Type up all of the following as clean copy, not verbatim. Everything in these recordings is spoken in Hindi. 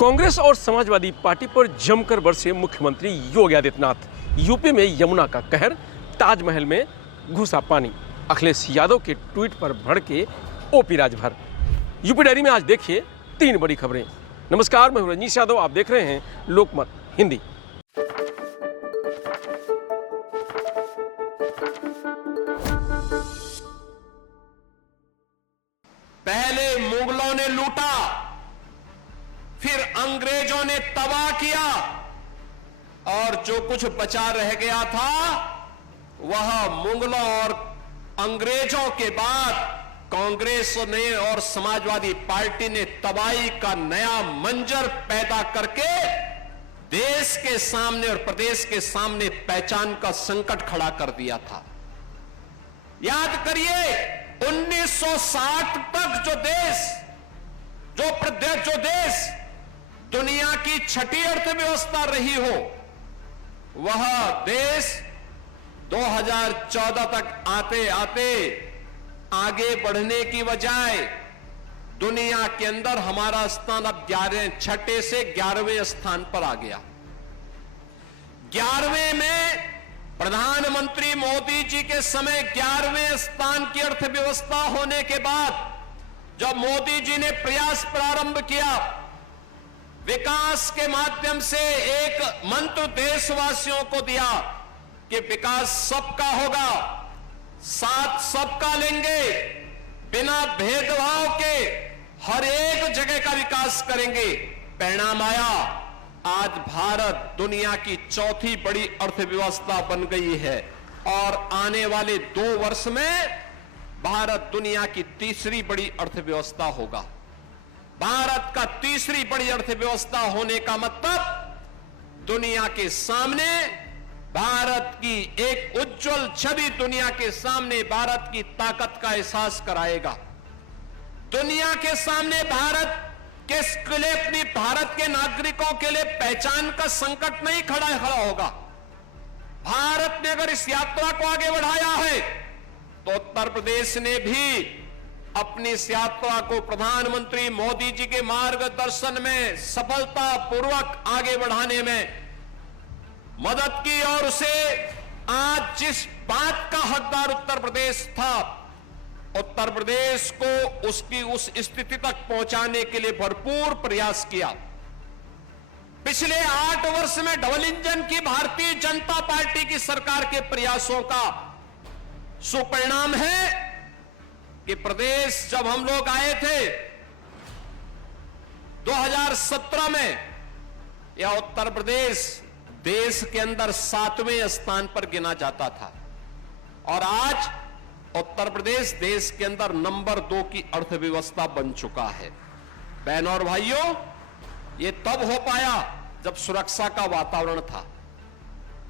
कांग्रेस और समाजवादी पार्टी पर जमकर बरसे मुख्यमंत्री योगी आदित्यनाथ। यूपी में यमुना का कहर, ताजमहल में घुसा पानी, अखिलेश यादव के ट्वीट पर भड़के ओपी राजभर। यूपी डायरी में आज देखिए 3 बड़ी खबरें। नमस्कार, मैं हूं रजनीश यादव, आप देख रहे हैं लोकमत हिंदी। पहले मुगलों ने लूटा, फिर अंग्रेजों ने तबाह किया और जो कुछ बचा रह गया था वह मुगलों और अंग्रेजों के बाद कांग्रेस ने और समाजवादी पार्टी ने तबाही का नया मंजर पैदा करके देश के सामने और प्रदेश के सामने पहचान का संकट खड़ा कर दिया था। याद करिए, 1960 तक जो देश दुनिया की छठी अर्थव्यवस्था रही हो, वह देश 2014 तक आते आते आगे बढ़ने की बजाय दुनिया के अंदर हमारा स्थान अब 6 से 11वें स्थान पर आ गया। 11वें में प्रधानमंत्री मोदी जी के समय 11वें स्थान की अर्थव्यवस्था होने के बाद जब मोदी जी ने प्रयास प्रारंभ किया, विकास के माध्यम से एक मंत्र देशवासियों को दिया कि विकास सबका होगा, साथ सबका लेंगे, बिना भेदभाव के हर एक जगह का विकास करेंगे। परिणाम आया, आज भारत दुनिया की चौथी बड़ी अर्थव्यवस्था बन गई है और आने वाले 2 वर्ष में भारत दुनिया की तीसरी बड़ी अर्थव्यवस्था होगा। भारत का तीसरी बड़ी अर्थव्यवस्था होने का मतलब दुनिया के सामने भारत की एक उज्जवल छवि दुनिया के सामने भारत की ताकत का एहसास कराएगा। दुनिया के सामने भारत के नागरिकों के लिए पहचान का संकट नहीं खड़ा होगा। भारत ने अगर इस यात्रा को आगे बढ़ाया है तो उत्तर प्रदेश ने भी अपनी इस यात्रा को प्रधानमंत्री मोदी जी के मार्गदर्शन में सफलतापूर्वक आगे बढ़ाने में मदद की और उसे आज जिस बात का हकदार उत्तर प्रदेश था, उत्तर प्रदेश को उसकी उस स्थिति तक पहुंचाने के लिए भरपूर प्रयास किया। पिछले 8 वर्ष में डबल इंजन की भारतीय जनता पार्टी की सरकार के प्रयासों का सुपरिणाम है कि प्रदेश, जब हम लोग आए थे 2017 में, यह उत्तर प्रदेश देश के अंदर 7वें स्थान पर गिना जाता था और आज उत्तर प्रदेश देश के अंदर नंबर 2 की अर्थव्यवस्था बन चुका है। बहनों और भाइयों, यह तब हो पाया जब सुरक्षा का वातावरण था।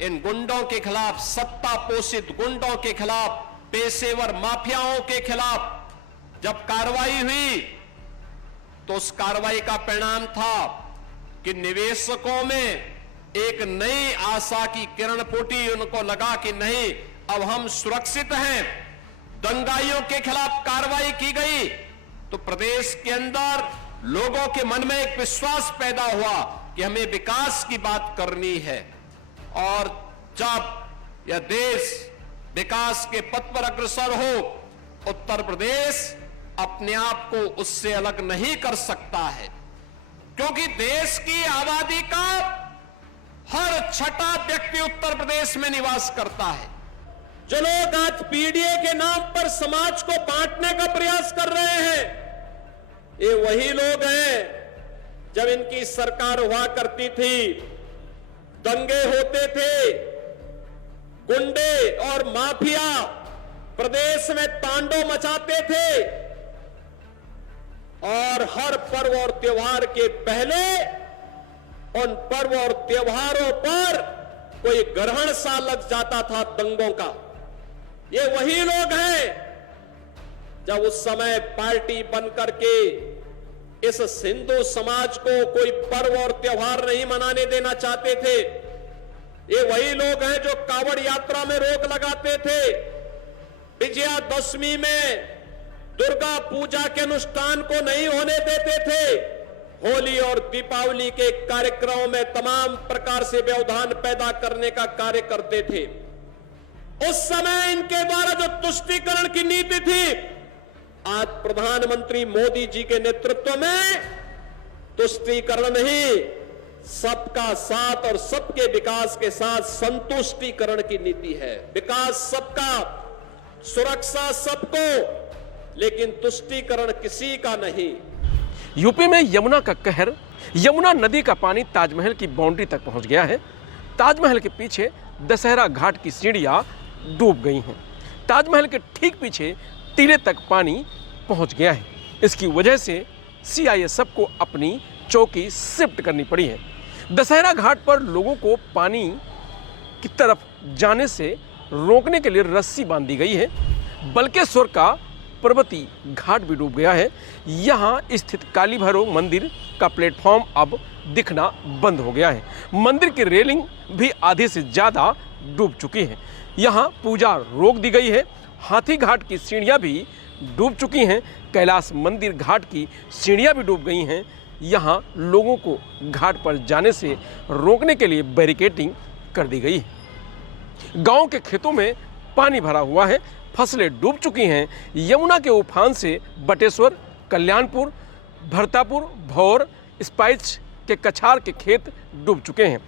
इन गुंडों के खिलाफ, सत्ता पोषित गुंडों के खिलाफ, पेशेवर माफियाओं के खिलाफ जब कार्रवाई हुई तो उस कार्रवाई का परिणाम था कि निवेशकों में एक नई आशा की किरण फूटी। उनको लगा कि नहीं, अब हम सुरक्षित हैं। दंगाइयों के खिलाफ कार्रवाई की गई तो प्रदेश के अंदर लोगों के मन में एक विश्वास पैदा हुआ कि हमें विकास की बात करनी है। और जब यह देश विकास के पथ पर अग्रसर हो, उत्तर प्रदेश अपने आप को उससे अलग नहीं कर सकता है, क्योंकि देश की आबादी का हर 6ठा व्यक्ति उत्तर प्रदेश में निवास करता है। जो लोग आज पीडीए के नाम पर समाज को बांटने का प्रयास कर रहे हैं, ये वही लोग हैं जब इनकी सरकार हुआ करती थी, दंगे होते थे, गुंडे और माफिया प्रदेश में तांडव मचाते थे और हर पर्व और त्योहार के पहले उन पर्व और त्योहारों पर कोई ग्रहण सा लग जाता था दंगों का। ये वही लोग हैं जब उस समय पार्टी बनकर के इस हिंदू समाज को कोई पर्व और त्योहार नहीं मनाने देना चाहते थे। ये वही लोग हैं जो कावड़ यात्रा में रोक लगाते थे, विजयादशमी में दुर्गा पूजा के अनुष्ठान को नहीं होने देते थे, होली और दीपावली के कार्यक्रमों में तमाम प्रकार से व्यवधान पैदा करने का कार्य करते थे। उस समय इनके द्वारा जो तुष्टीकरण की नीति थी, आज प्रधानमंत्री मोदी जी के नेतृत्व में तुष्टीकरण नहीं, सबका साथ और सबके विकास के साथ संतुष्टीकरण की नीति है। विकास सबका, सुरक्षा सबको, लेकिन तुष्टीकरण किसी का नहीं। यूपी में यमुना का कहर, यमुना नदी का पानी ताजमहल की बाउंड्री तक पहुंच गया है। ताजमहल के पीछे दशहरा घाट की सीढ़ियां डूब गई हैं। ताजमहल के ठीक पीछे टीले तक पानी पहुंच गया है। इसकी वजह से सीआईएसएफ को अपनी चौकी शिफ्ट करनी पड़ी है। दशहरा घाट पर लोगों को पानी की तरफ जाने से रोकने के लिए रस्सी बांध दी गई है। बल्केश्वर का पर्वती घाट भी डूब गया है। यहाँ स्थित काली भैरव मंदिर का प्लेटफॉर्म अब दिखना बंद हो गया है। मंदिर की रेलिंग भी आधे से ज़्यादा डूब चुकी है। यहाँ पूजा रोक दी गई है। हाथी घाट की सीढ़ियाँ भी डूब चुकी हैं। कैलाश मंदिर घाट की सीढ़ियाँ भी डूब गई हैं। यहाँ लोगों को घाट पर जाने से रोकने के लिए बैरिकेडिंग कर दी गई है। गांव के खेतों में पानी भरा हुआ है। फसलें डूब चुकी हैं। यमुना के उफान से बटेश्वर, कल्याणपुर, भरतापुर, भौर, स्पाइस के कछार के खेत डूब चुके हैं।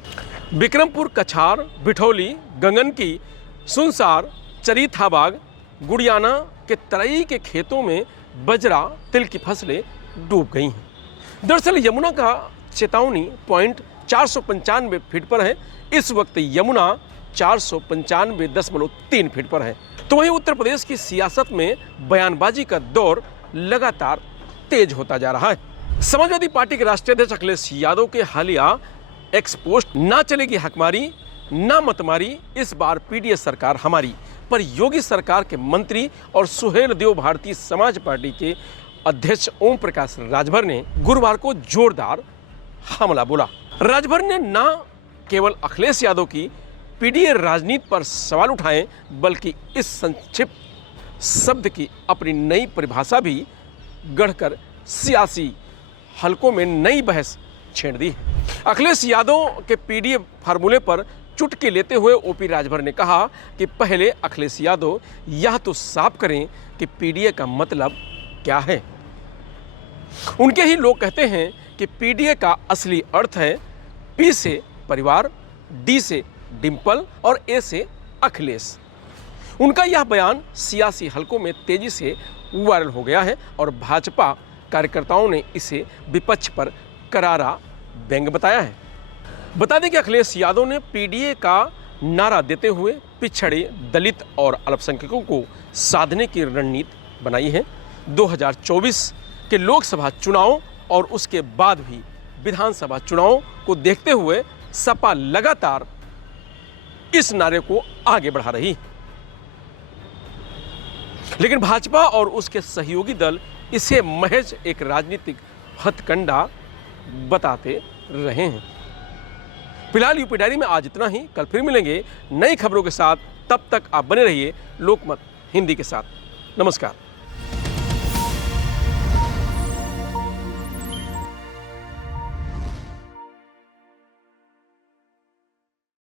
विक्रमपुर, कछार, बिठौली, गंगनकी, सुनसार, चरीथाबाग, गुड़ियाना के तरई के खेतों में बजरा, तिल की फसलें डूब गई हैं। दरअसल यमुना का चेतावनी पॉइंट 495 फीट पर है। इस वक्त यमुना 495.3 फीट पर है। तो वहीं उत्तर प्रदेश की सियासत में बयानबाजी का दौर लगातार तेज होता जा रहा है। समाजवादी पार्टी के राष्ट्रीय अध्यक्ष अखिलेश यादव के हालिया एक्सपोस्ट ना चलेगी हकमारी, ना मतमारी, इस बार पीडीएस सरकार हमारी पर योगी सरकार के मंत्री और सुहेल देव भारतीय समाज पार्टी के अध्यक्ष ओम प्रकाश राजभर ने गुरुवार को जोरदार हमला बोला। राजभर ने न केवल अखिलेश यादव की पीडीए राजनीति पर सवाल उठाए, बल्कि इस संक्षिप्त शब्द की अपनी नई परिभाषा भी गढ़कर सियासी हलकों में नई बहस छेड़ दी है। अखिलेश यादव के पीडीए फार्मूले पर चुटकी लेते हुए ओपी राजभर ने कहा कि पहले अखिलेश यादव यह तो साफ करें कि पीडीए का मतलब क्या है। उनके ही लोग कहते हैं कि पीडीए का असली अर्थ है पी से परिवार, डी से डिंपल और ए से अखिलेश। उनका यह बयान सियासी हलकों में तेजी से वायरल हो गया है और भाजपा कार्यकर्ताओं ने इसे विपक्ष पर करारा व्यंग बताया है। बता दें कि अखिलेश यादव ने पीडीए का नारा देते हुए पिछड़े, दलित और अल्पसंख्यकों को साधने की रणनीति बनाई है। 2024 के लोकसभा चुनाव और उसके बाद भी विधानसभा चुनाव को देखते हुए सपा लगातार इस नारे को आगे बढ़ा रही, लेकिन भाजपा और उसके सहयोगी दल इसे महज एक राजनीतिक हथकंडा बताते रहे हैं। फिलहाल यूपी डायरी में आज इतना ही। कल फिर मिलेंगे नई खबरों के साथ। तब तक आप बने रहिए लोकमत हिंदी के साथ। नमस्कार।